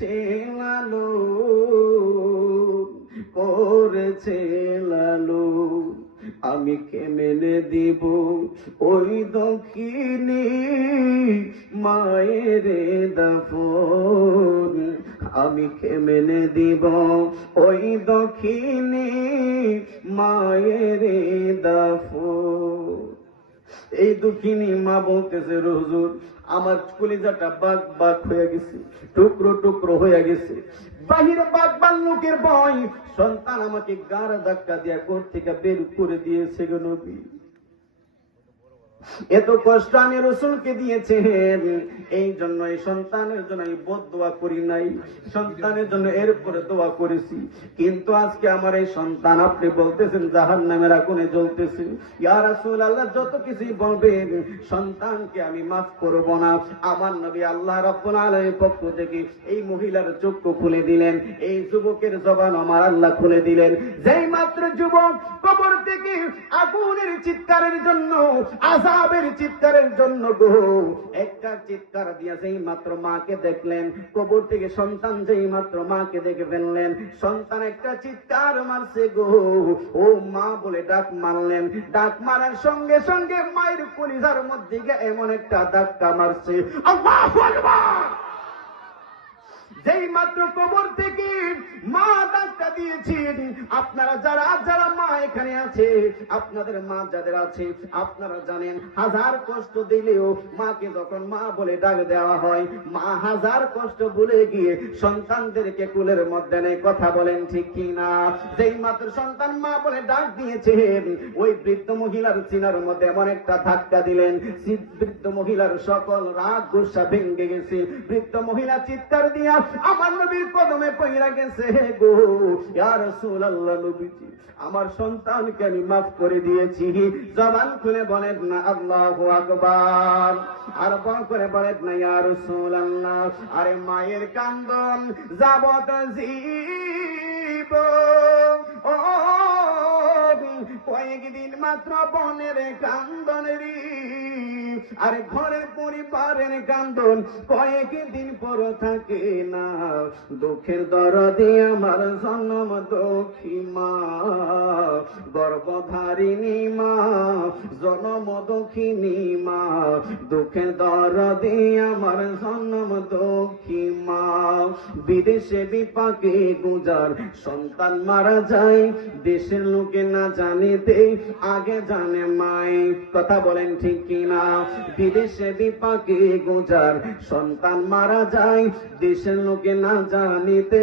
করেছে লালন, করেছে লালন, আমি কেমনে দিব ওই দক্ষিণী মায়ের দাফন, আমি কেমনে দিব ওই দক্ষিণী মায়ের দাফন। এই দুঃখিনী মা বলতেছে, হুজুর আমার কলিজাটা বাগ বাগ হয়ে গেছে, টুকরো টুকরো হয়ে গেছে, বাহিরে বাগ বাল্লুকের ভয়, সন্তান আমাকে গাড় ধাক্কা দিয়া ঘর থেকে বের করে দিয়েছে গো নবী। এত কষ্ট আমি রসুলকে দিয়েছেন, এই জন্য এই সন্তানের জন্য আমি বদদোয়া করি নাই, সন্তানের জন্য এরপরে দোয়া করেছি। কিন্তু আজকে আমার এই সন্তান আপনি বলতেছেন জাহান্নামের আগুনে জ্বলতেছে। ইয়া রাসূলুল্লাহ, যত কিছুই বলবেন সন্তানকে আমি মাফ করব না। আমার নবী আল্লাহ রাব্বুল আলামিনের পক্ষ থেকে এই মহিলার চক্ষু খুলে দিলেন, এই যুবকের জবান আমার আল্লাহ খুলে দিলেন। যেই মাত্র যুবক কবর থেকে আগুনের চিৎকারের জন্য, আযাবের চিৎকারের জন্য গো একটা চিৎকার দিয়া যেই মাত্র মাকে দেখলেন, কবর থেকে সন্তান যেই মাত্র মাকে দেখে ফেললেন, সন্তান একটা চিৎকার মারছে গো, ও মা বলে ডাক মারলেন। ডাক মারার সঙ্গে সঙ্গে মায়ের কলিজার মধ্যে এমন একটা ধাক্কা মারছে, আল্লাহু আকবার। যেই মাত্র কবর থেকে মা ধাক্কা দিয়েছেন, আপনারা যারা যারা মা এখানে আছে, আপনাদের মা যাদের আছে আপনারা জানেন, হাজার কষ্ট দিলেও মাকে যখন মা বলে ডাক দেওয়া হয়, মা হাজার কষ্ট ভুলে গিয়ে সন্তানদেরকে কুলের মধ্যে নেয়। কথা বলেন ঠিক কিনা? যেই মাত্র সন্তান মা বলে ডাক দিয়েছেন, ওই বৃদ্ধ মহিলার সিনার মধ্যে এমন একটা ধাক্কা দিলেন, বৃদ্ধ মহিলার সকল রাগ গুসা ভেঙে গেছে। বৃদ্ধ মহিলা চিৎকার দিয়া আমার নবীর কদমে পইরা গেছে, গো ইয়া রাসূলুল্লাহ, নবীজি আমার সন্তানকে আমি মাফ করে দিয়েছি। জবান খুলে বলেন না আল্লাহু আকবার, আর বড় করে বলেন না ইয়া রাসূলুল্লাহ। আরে মায়ের কান্দন যাবত জীব, ও কয়েকদিন মাত্র বনের কান্দন রে, আরে ঘরের পরিবারের কান্দন কয়েকদিন পর থাকে না। দুঃখের দরদে আমার জন্ম দুঃখী মা, গর্ভধারিণী মা, জন্ম দুঃখিনী মা, দুঃখের দরদে আমার জন্ম দুঃখী মা। বিদেশে বিপাকে গুজার সন্তান মারা যায়, দেশের লোকে না জানিতে আগে জানে মাই। কথা বলেন ঠিক কিনা? বিদেশে বিপাকে গুজার সন্তান মারা যায়, দেশের লোকে না জানিতে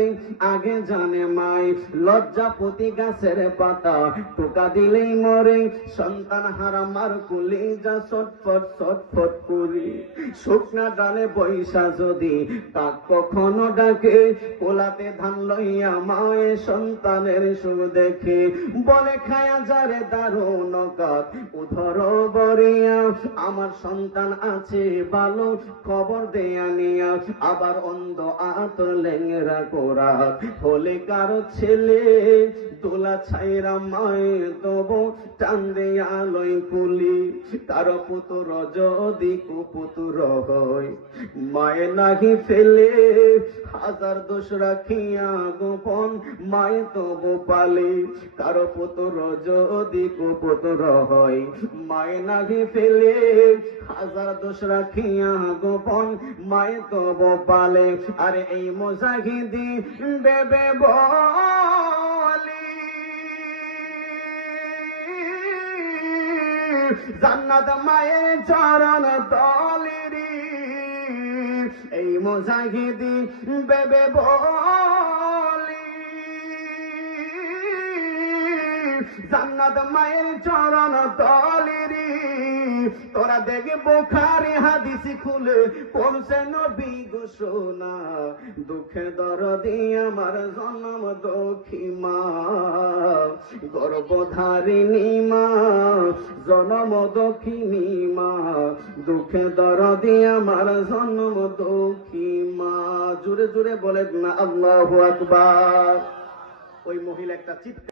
আগে জানে মাই। লজ্জাপতি গাছের পাতা টোকা দিলেই মরে, সন্তান হারা মার কলিজা ছটফট ছটফট করি। শুকনা ডালে বৈশা যদি কাক কখনো ডাকে, কোলাতে ধান লইয়া মায়ে সন্তানের সুখ দেখে। বলে খায়া যারে দারুণ কাক উধর বরিয়া, আমার সন্তান আছে ভালো খবর দেয়া নিয়া। আবার অন্ধ আতর লেঙ্গরা কোরা হলে কারো ছেলে, দোলা ছাইরা মায়ে তব টান দেয়া আলোয় কুলি। কারো পুত্র যদি কুপুত্র হয়, মায়ে নাহি ফেলে, হাজার দোষ রাখিয়া গোপন মায়ে তব পালে। কারো পুত্র যদি কুপুত্র হয়, মায়ে নাহি ফেলে, হাজার দোষ রাখিয়া গোপন মায়ে তব পালে। আরে এই মুজাহিদি বেবে বলি, জান্নাত মায়ের চরণ তলেরি। এই মুজাহিদি বেবে বলি, জান্নাত মায়ের চরণ তলেরি। তোরা দেখে বুখারী হাদিস খুলে পড়ছে নবী ঘোষণা, দুঃখের দরদে আমার জন্ম দুঃখী মা, গর্ভধারিণী মা, জন্ম দুঃখিনী মা, দুঃখের দরদে আমার জন্ম দুঃখী মা। জোরে জোরে বলেন না আল্লাহু আকবার। ওই মহিলা একটা চিৎকার